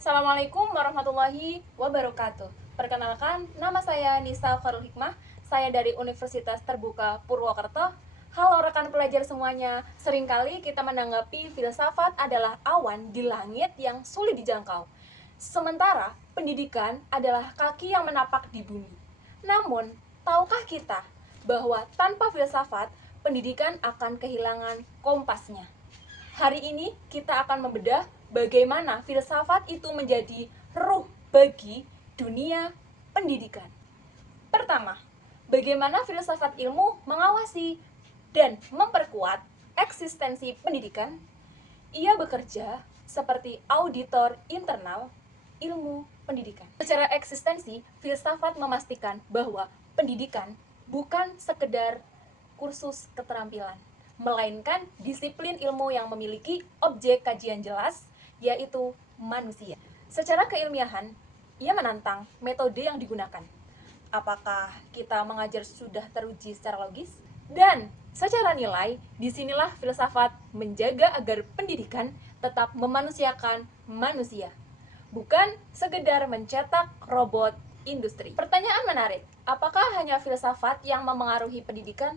Assalamualaikum warahmatullahi wabarakatuh. Perkenalkan, nama saya Nisa Khairul Hikmah. Saya dari Universitas Terbuka Purwokerto. Halo rekan pelajar semuanya. Seringkali kita menanggapi filsafat adalah awan di langit yang sulit dijangkau. Sementara pendidikan adalah kaki yang menapak di bumi. Namun, tahukah kita bahwa tanpa filsafat, pendidikan akan kehilangan kompasnya? Hari ini kita akan membedah bagaimana filsafat itu menjadi ruh bagi dunia pendidikan. Pertama, bagaimana filsafat ilmu mengawasi dan memperkuat eksistensi pendidikan. Ia bekerja seperti auditor internal ilmu pendidikan. Secara eksistensi, filsafat memastikan bahwa pendidikan bukan sekedar kursus keterampilan, melainkan disiplin ilmu yang memiliki objek kajian jelas, yaitu manusia. Secara keilmiahan, ia menantang metode yang digunakan. Apakah kita mengajar sudah teruji secara logis? Dan secara nilai, disinilah filsafat menjaga agar pendidikan tetap memanusiakan manusia, bukan sekedar mencetak robot industri. Pertanyaan menarik, apakah hanya filsafat yang memengaruhi pendidikan?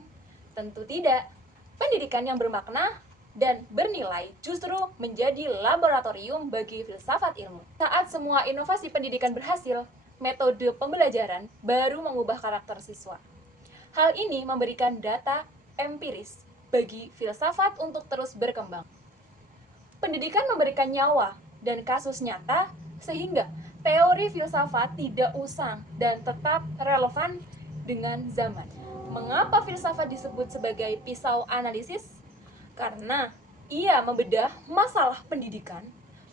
Tentu tidak. Pendidikan yang bermakna dan bernilai justru menjadi laboratorium bagi filsafat ilmu. Saat semua inovasi pendidikan berhasil, metode pembelajaran baru mengubah karakter siswa. Hal ini memberikan data empiris bagi filsafat untuk terus berkembang. Pendidikan memberikan nyawa dan kasus nyata sehingga teori filsafat tidak usang dan tetap relevan dengan zaman. Mengapa filsafat disebut sebagai pisau analisis? Karena ia membedah masalah pendidikan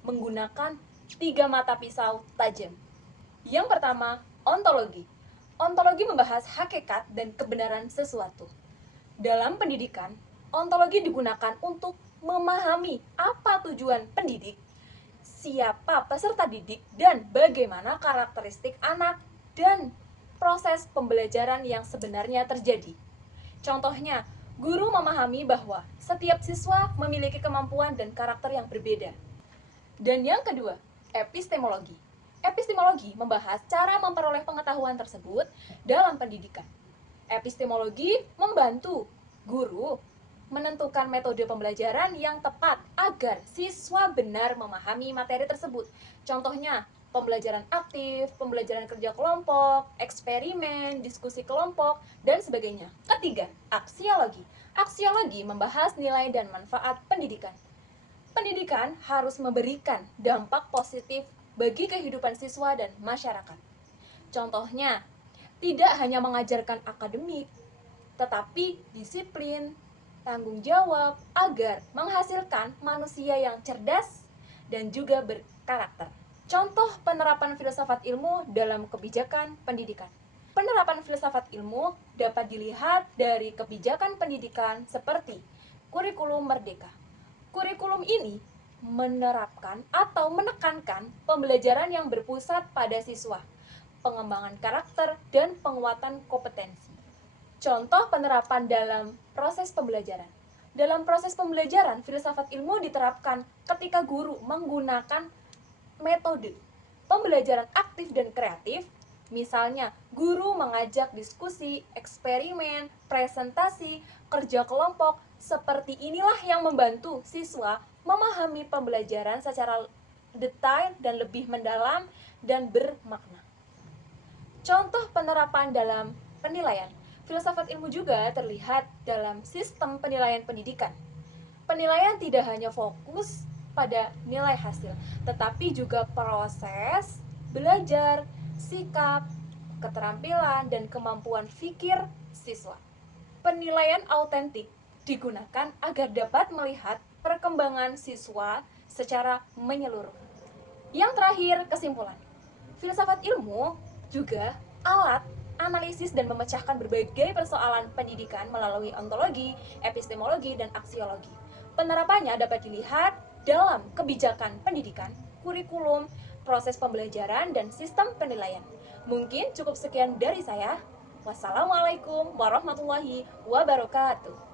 menggunakan 3 mata pisau tajam. Yang pertama, ontologi. Ontologi membahas hakikat dan kebenaran sesuatu. Dalam pendidikan, ontologi digunakan untuk memahami apa tujuan pendidik, siapa peserta didik, dan bagaimana karakteristik anak dan proses pembelajaran yang sebenarnya terjadi. Contohnya, guru memahami bahwa setiap siswa memiliki kemampuan dan karakter yang berbeda. Dan yang kedua, epistemologi. Epistemologi membahas cara memperoleh pengetahuan tersebut dalam pendidikan. Epistemologi membantu guru menentukan metode pembelajaran yang tepat agar siswa benar memahami materi tersebut. Contohnya, pembelajaran aktif, pembelajaran kerja kelompok, eksperimen, diskusi kelompok, dan sebagainya. Ketiga, aksiologi. Aksiologi membahas nilai dan manfaat pendidikan. Pendidikan harus memberikan dampak positif bagi kehidupan siswa dan masyarakat. Contohnya, tidak hanya mengajarkan akademik, tetapi disiplin, tanggung jawab agar menghasilkan manusia yang cerdas dan juga berkarakter. Contoh penerapan filsafat ilmu dalam kebijakan pendidikan. Penerapan filsafat ilmu dapat dilihat dari kebijakan pendidikan seperti kurikulum merdeka. Kurikulum ini menerapkan atau menekankan pembelajaran yang berpusat pada siswa, pengembangan karakter, dan penguatan kompetensi. Contoh penerapan dalam proses pembelajaran. Dalam proses pembelajaran, filsafat ilmu diterapkan ketika guru menggunakan metode pembelajaran aktif dan kreatif. Misalnya, guru mengajak diskusi, eksperimen, presentasi, kerja kelompok. Seperti inilah yang membantu siswa memahami pembelajaran secara detail dan lebih mendalam dan bermakna. Contoh penerapan dalam penilaian. Filsafat ilmu juga terlihat dalam sistem penilaian pendidikan. Penilaian tidak hanya fokus pada nilai hasil, tetapi juga proses belajar, sikap, keterampilan, dan kemampuan pikir siswa. Penilaian autentik digunakan agar dapat melihat perkembangan siswa secara menyeluruh. Yang terakhir, kesimpulan. Filsafat ilmu juga alat analisis dan memecahkan berbagai persoalan pendidikan melalui ontologi, epistemologi, dan aksiologi. Penerapannya dapat dilihat dalam kebijakan pendidikan, kurikulum, proses pembelajaran, dan sistem penilaian. Mungkin cukup sekian dari saya. Wassalamualaikum warahmatullahi wabarakatuh.